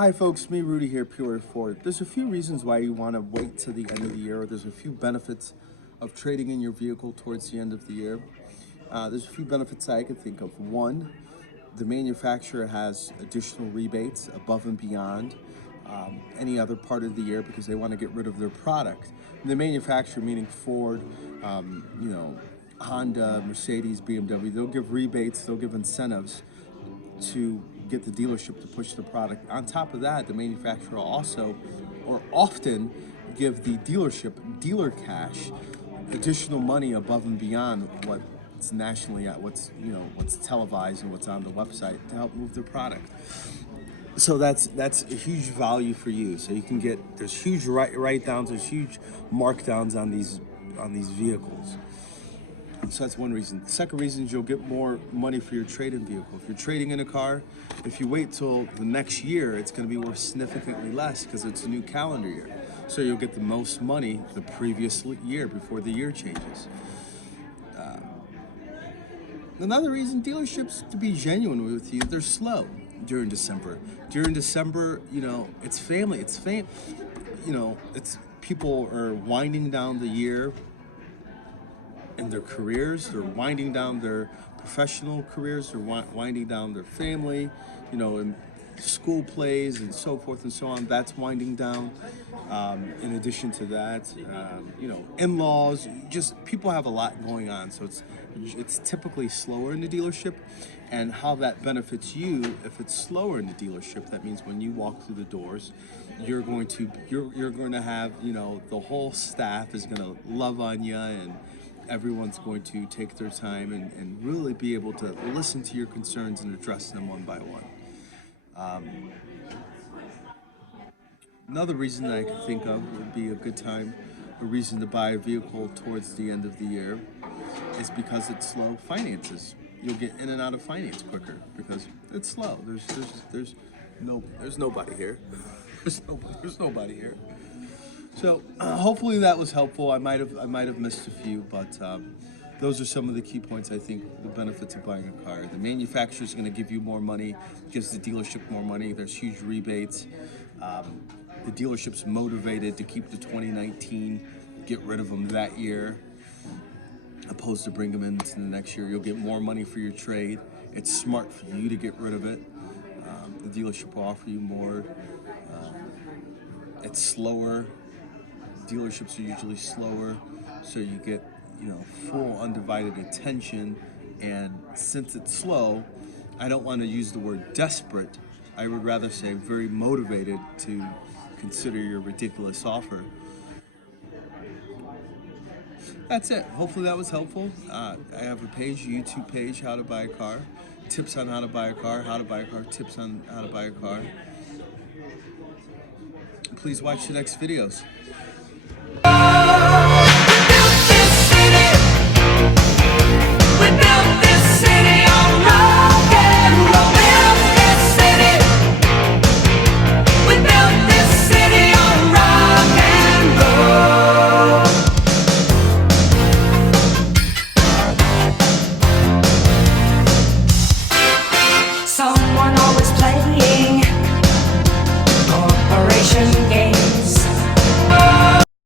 Hi folks, me Rudy here, Peoria Ford. There's a few reasons why you want to wait till the end of the year. There's a few benefits of trading in your vehicle towards the end of the year. There's a few benefits I can think of. One, the manufacturer has additional rebates above and beyond any other part of the year because they want to get rid of their product. And the manufacturer, meaning Ford, Honda, Mercedes, BMW, they'll give rebates, they'll give incentives to get the dealership to push the product. On top of that, the manufacturer also or often give the dealership dealer cash additional money above and beyond what's nationally at what's televised and what's on the website to help move their product. So that's a huge value for you. So you can get there's huge write downs, there's huge markdowns on these vehicles. So that's one reason. The second reason is you'll get more money for your trade-in vehicle. If you're trading in a car, if you wait till the next year, it's going to be worth significantly less because it's a new calendar year. So you'll get the most money the previous year before the year changes. Another reason, dealerships, to be genuine with you, they're slow during December. During December, it's family. It's people are winding down the year in their careers, they're winding down their professional careers, they're winding down their family, and school plays and so forth and so on. That's winding down. In addition to that, in-laws, just people have a lot going on. So it's typically slower in the dealership, and how that benefits you if it's slower in the dealership. That means when you walk through the doors, you're going to have the whole staff is going to love on you, and everyone's going to take their time and really be able to listen to your concerns and address them one by one. Another reason that I can think of would be a reason to buy a vehicle towards the end of the year is because it's slow finances. You'll get in and out of finance quicker because it's slow. There's nobody here. There's nobody here. So hopefully that was helpful. I might have missed a few, but those are some of the key points. I think the benefits of buying a car. The manufacturer is going to give you more money, gives the dealership more money. There's huge rebates. The dealership's motivated to keep the 2019, get rid of them that year, opposed to bring them into the next year. You'll get more money for your trade. It's smart for you to get rid of it. The dealership will offer you more. It's slower. Dealerships are usually slower, so you get full undivided attention. And since it's slow, I don't want to use the word desperate. I would rather say very motivated to consider your ridiculous offer. That's it. Hopefully that was helpful. I have a page, a YouTube page, how to buy a car, tips on how to buy a car, tips on how to buy a car. Please watch the next videos.